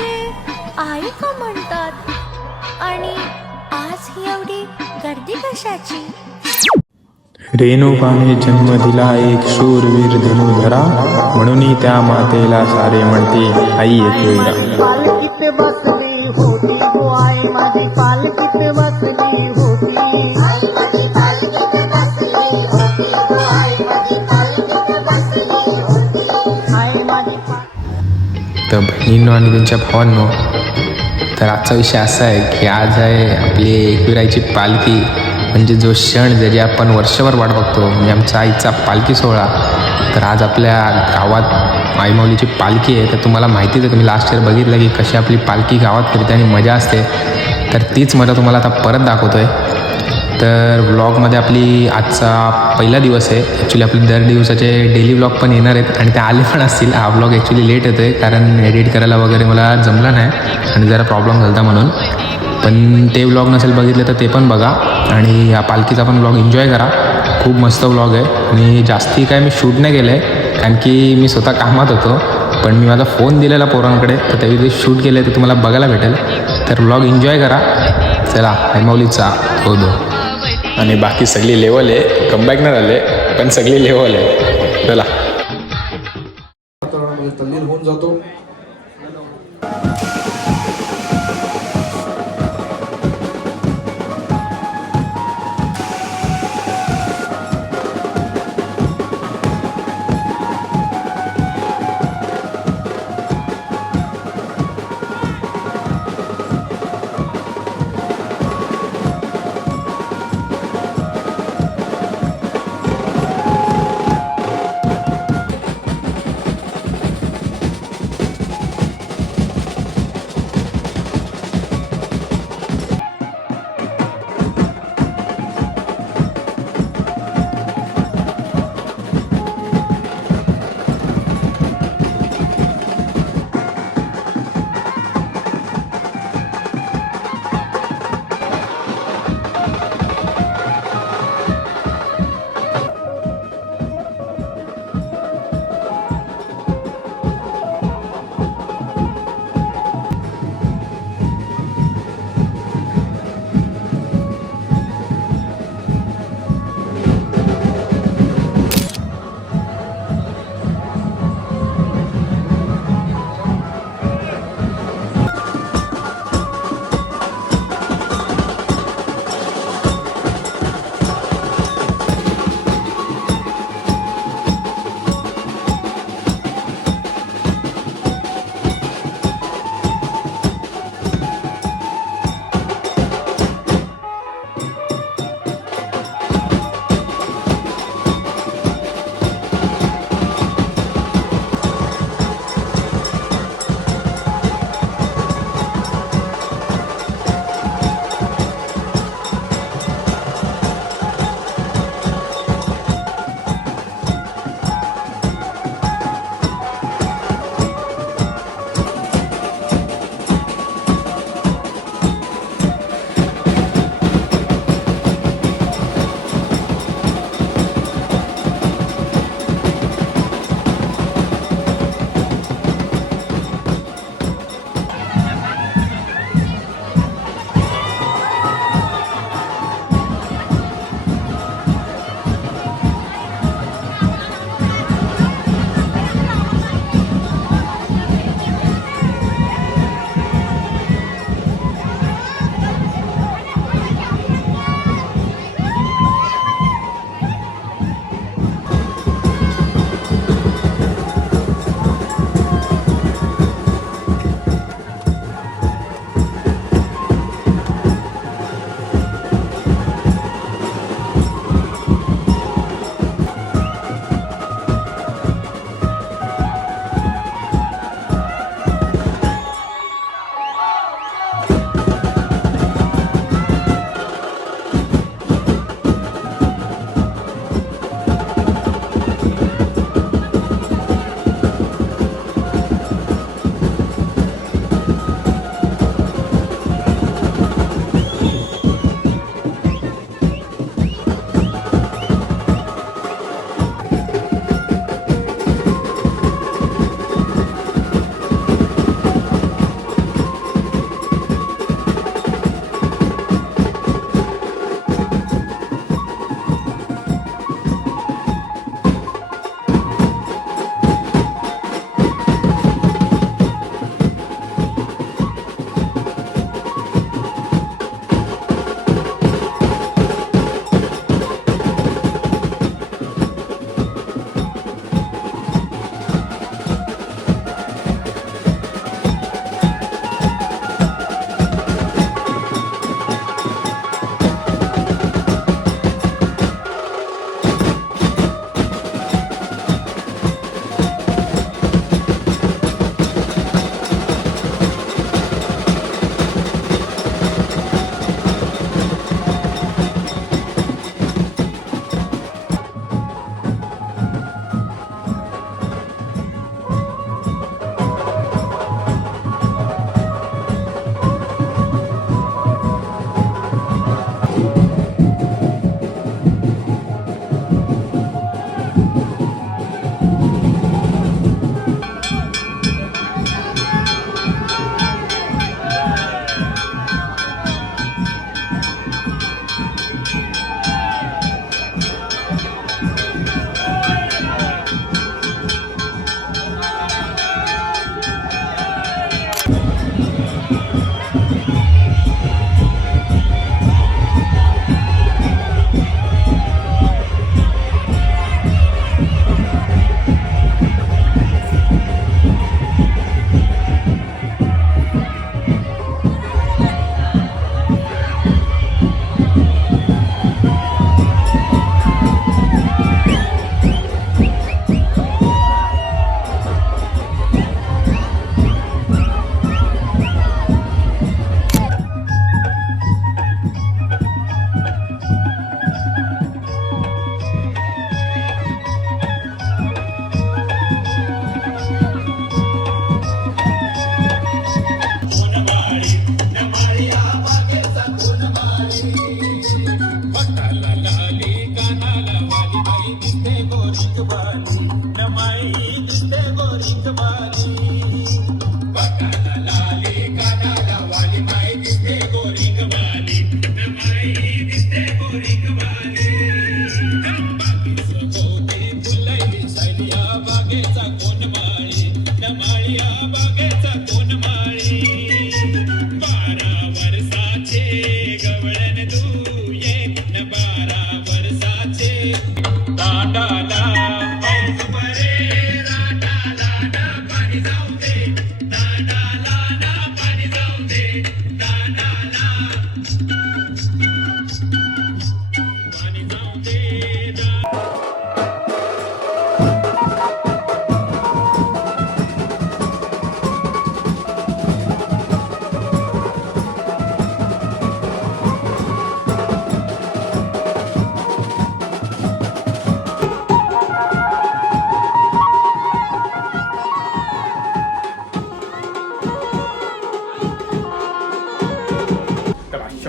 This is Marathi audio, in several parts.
हे आई का म्हणतात आणि आज ही एवढी गर्दी कशाची? रेणुकाने जन्म दिला एक शूरवीर धनुधरा, म्हणून त्या मातेला सारे म्हणते आई एकविरा. पालखीत बसली होती गो आई माझी पालखीत बसली होती. आई माझी पालखीत बसली होती गो आई माझी पालखीत बसली होती. आई माझी तर बहिणींनो आणि त्यांच्या भावांनो, तर आजचा विषय असा आहे की आज आहे आपली एकविराईची पालखी, म्हणजे जो क्षण ज्याची आपण वर्षभर वाट बघतो, म्हणजे आमचा आईचा पालखी सोहळा. तर आज आपल्या गावात आईमाऊलीची पालखी आहे. तर तुम्हाला माहितीच आहे, तुम्ही लास्ट इयर बघितलं की कशी आपली पालखी गावात फिरते आणि मजा असते. तर तीच मजा तुम्हाला आता परत दाखवतो आहे. तर व्लॉगमध्ये आपली आजचा पहिला दिवस आहे. ॲक्च्युली आपले दर दिवसाचे डेली व्लॉग पण येणार आहेत आणि ते आले पण असतील. हा व्लॉग ॲक्च्युली लेट येतो आहे कारण एडिट करायला वगैरे मला जमलं नाही आणि जरा प्रॉब्लेम झाला होता म्हणून. पण ते व्लॉग नसेल बघितले तर ते पण बघा आणि या पालखीचा पण व्लॉग एन्जॉय करा. खूप मस्त व्लॉग आहे आणि जास्ती काय मी शूट नाही केलं आहे कारण की मी स्वतः कामात होतो. पण मी माझा फोन दिलेला पोरांकडे, तर त्यावेळी ते शूट केलं ते तुम्हाला बघायला भेटेल. तर व्लॉग एन्जॉय करा. चला आईमाऊलीचा हो दो. आणि बाकी सगळी लेवल आहे, कमबॅक नाही झाले पण सगळी लेवल आहे. चला वातावरणामध्ये तल्लीन होऊन जातो.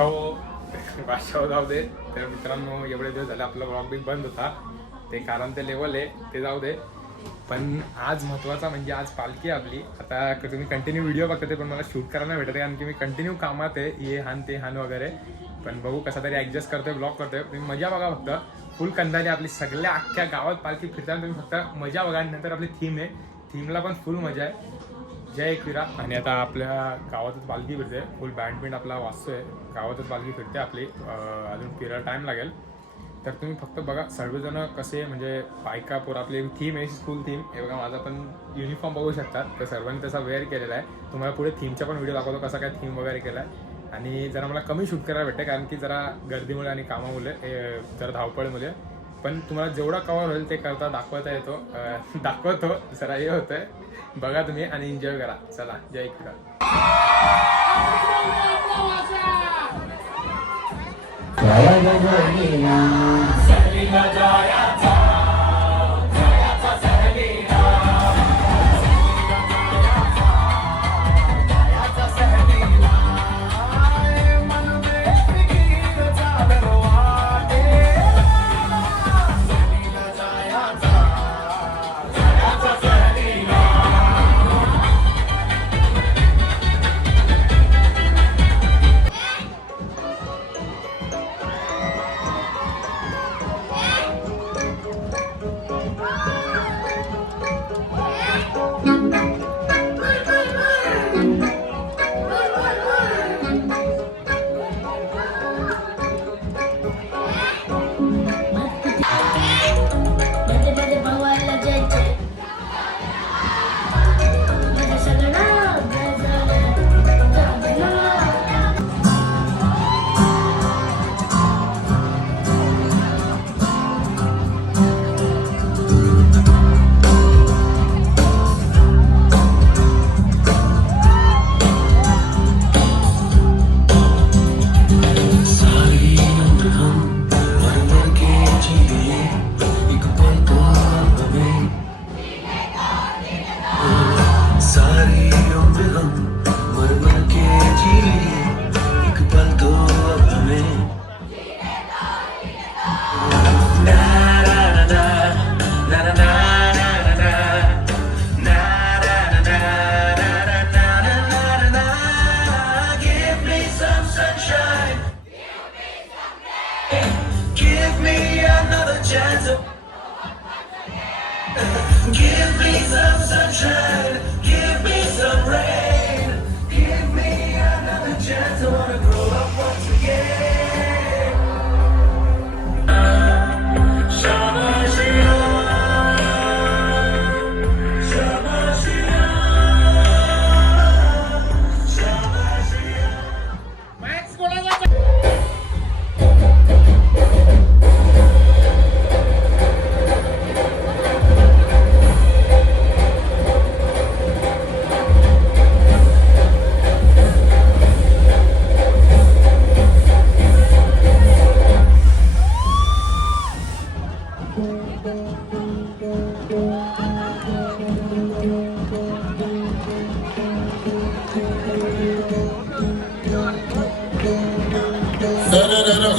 बादशाह जाऊ दे. तर मित्रांनो एवढे दिवस झाले आपला ब्लॉग बी बंद होता, ते कारण ते लेवल आहे ते जाऊ दे. पण आज महत्त्वाचा म्हणजे आज पालखी आपली. आता तुम्ही कंटिन्यू व्हिडिओ बघते पण मला शूट करायला भेटत कारण की मी कंटिन्यू कामात आहे, ये हान ते हान वगैरे. पण बघू कसा तरी ॲडजस्ट करतोय, ब्लॉग करतोय. तुम्ही मजा बघा फक्त. फुल कंदाली आपली सगळ्या अख्ख्या गावात पालखी फिरताना तुम्ही फक्त मजा बघा. आणि नंतर आपली थीम आहे, थीमला पण फुल मजा आहे. जय एकविरा. आणि आता आपल्या गावातच पालखी फिरते, फुल बँड आपला वाजतोय, गावातच पालखी फिरते आपली. अजून फिरायला टाईम लागेल. तर तुम्ही फक्त बघा सर्वजण कसे म्हणजे बायका पोर आपली थीम आहे स्कूल थीम. हे बघा माझा पण युनिफॉर्म बघू शकतात. तर सर्वांनी तसा वेअर केलेला आहे. तुम्हाला पुढे थीमचा पण व्हिडिओ दाखवतो कसा काय थीम वगैरे केला आहे. आणि जरा मला कमी शूट करायला भेटते कारण की जरा गर्दीमुळे आणि कामामुळे जरा धावपळीमुळे. पण तुम्हाला जेवढा कव्हर होईल ते करता दाखवता येतो, दाखवतो जरा हे होतंय. बघा तुम्ही आणि एन्जॉय करा. चला जय एकविरा.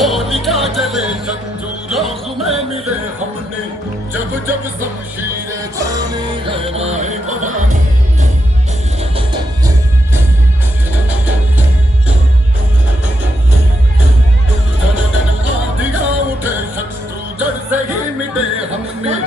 होलिका जले शत्रु राह में मिले हमने, जब जब शमशीरें छानी है माए भवानी। आंधियां उठे शत्रु जड़ से ही मिटे हमने।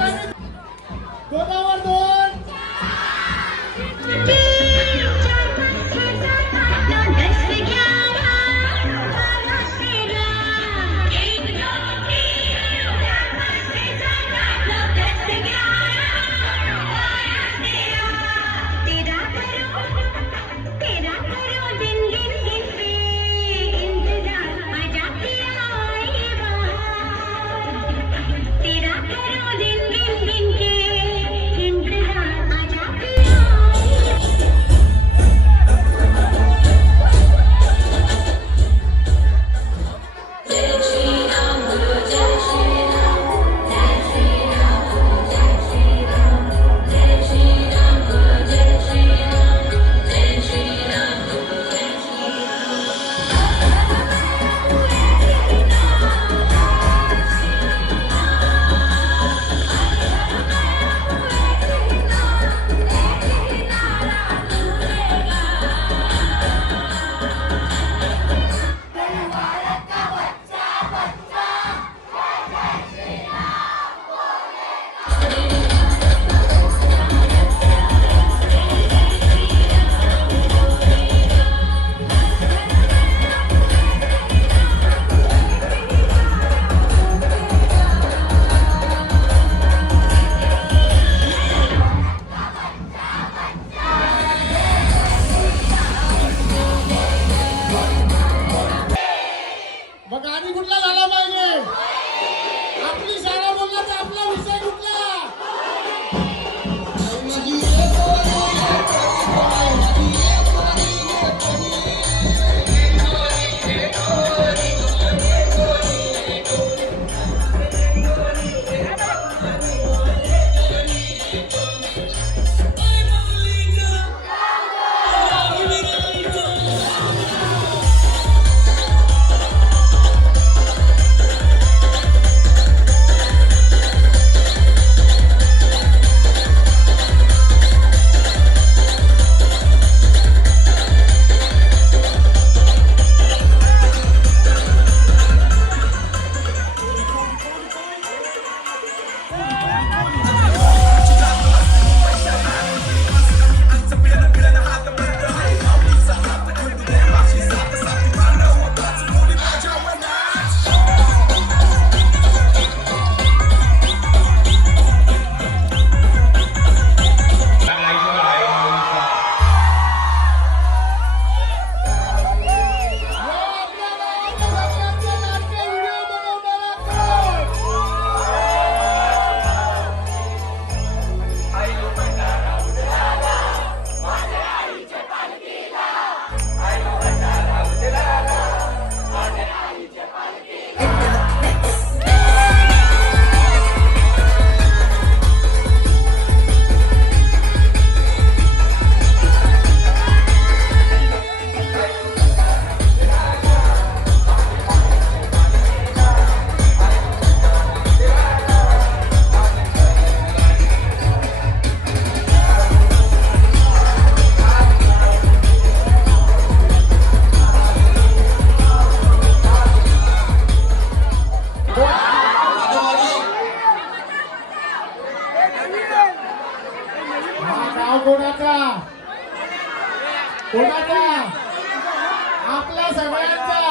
आपल्या सगळ्यांचा.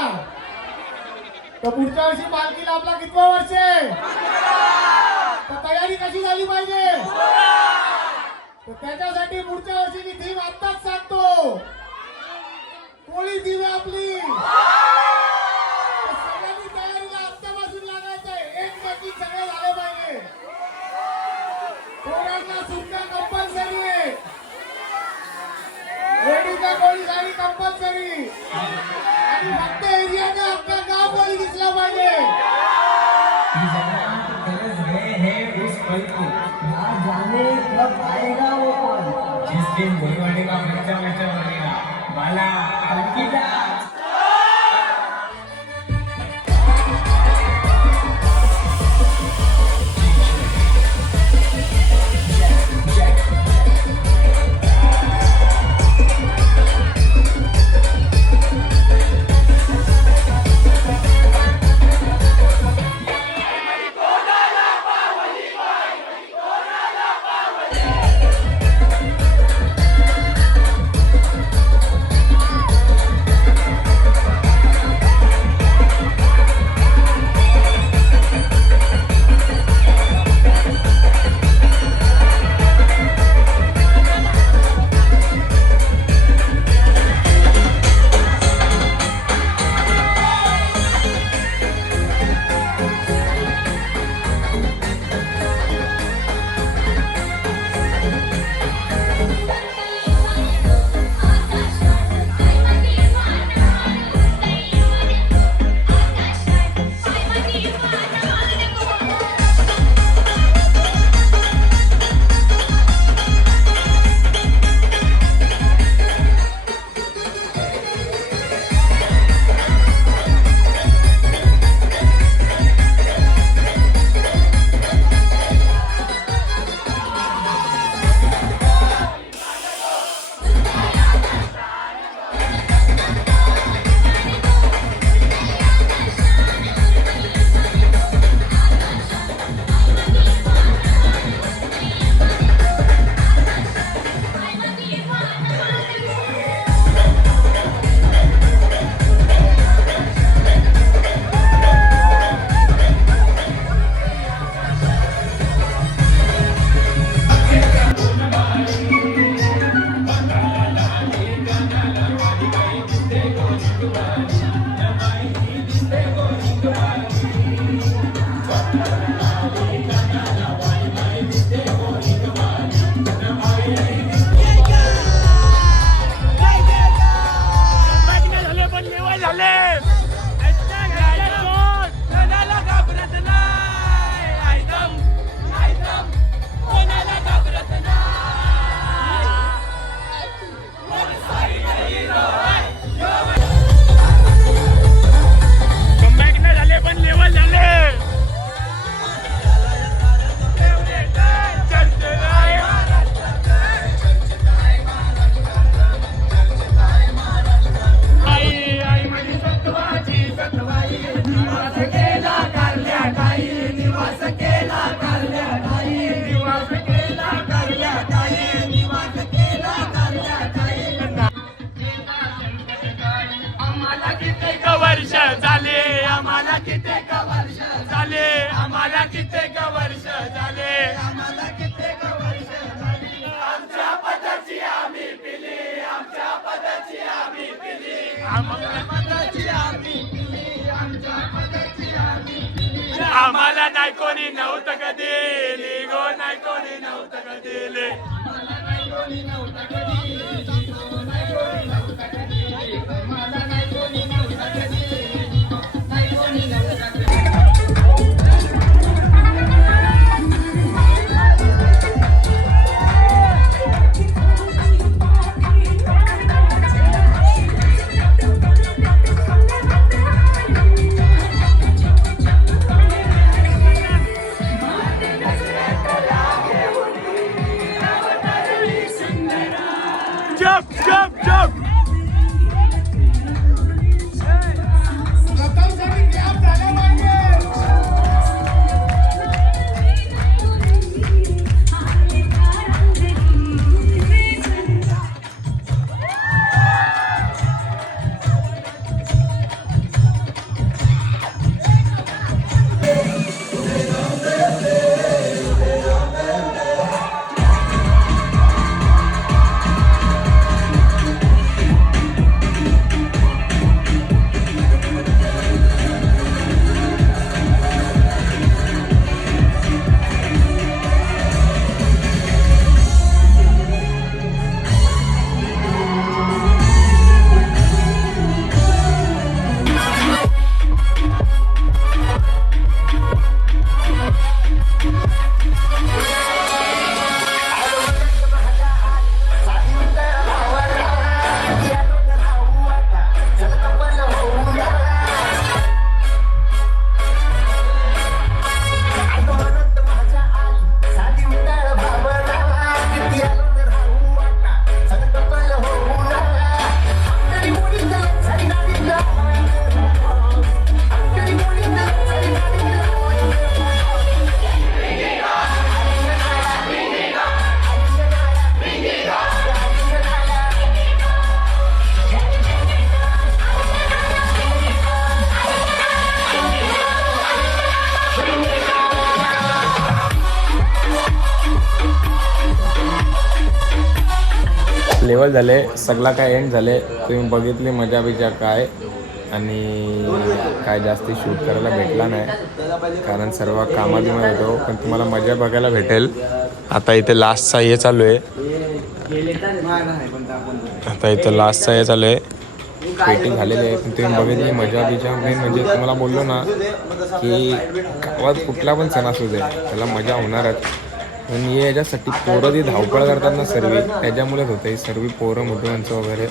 तर पुढच्या वर्षी पालखीला आपला कितवा वर्ष आहे? तर तयारी कशी झाली पाहिजे? तर त्याच्यासाठी पुढच्या वर्षी मी थीम आत्ताच सांगतो. कोळी थीम आहे आपली. तर सगळ्यांनी तयारीला आत्तापासून लागायचं आहे. एक नक्की सगळे झाले पाहिजे. पोरांना सुद्धा कंपल्सरी आहे. रेडीचा कोळी साडी कंपल्सरी. आणि फक्त एरियाने अख्खा गाव कोळी दिसला पाहिजे. जाने कब आएगा वो कौन जिस दिन भोईवाड़ी का बच्चा बनेगा बाला पालकी का आम्हाला नाही कोणी नव्हतं कधी गो नाही कोणी नव्हतं कधी लेवल झाले सगळा काय एंड झाले. तुम्ही बघितली मजा बिजा काय, आणि काय जास्ती शूट करायला भेटला नाही कारण सर्व कामाबिमा होतो. पण तुम्हाला मजा बघायला भेटेल. आता इथे लास्टचा हे चालू आहे. आता इथं लास्टचा हे चालू आहे. पेटिंग झालेली आहे. पण तुम्ही बघितली मजा बिजा. मेन म्हणजे तुम्हाला बोललो ना की गावात कुठला पण सण असू दे त्याला मजा होणारच. पण हे याच्यासाठी पोरं ती धावपळ करतात ना सर्व, त्याच्यामुळेच होतं. सर्व पोरं मोठ्यांचं वगैरे.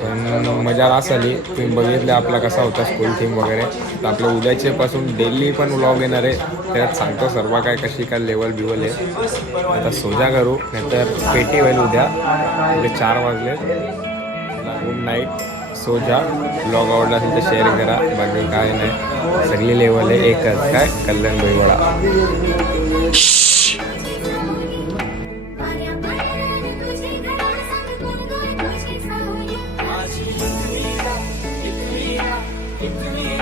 पण मजा रास आली. तुम्ही बघितलं आपला कसा होता स्कूल टीम वगैरे. तर आपल्या उद्याचे पासून डेली पण व्लॉग येणार आहे. त्यात सांगतो सर्व काय कशी काय लेवल बिवल आहे. आता सोजा करू नाहीतर पेटी होईल उद्या. उद्या 4 वाजले. Good night. सोजा. ब्लॉग आवडला असेल तर शेअर करा. बाकी काय नाही, सगळी लेवल आहे एकच, काय कल्याण भैवडा. तुझे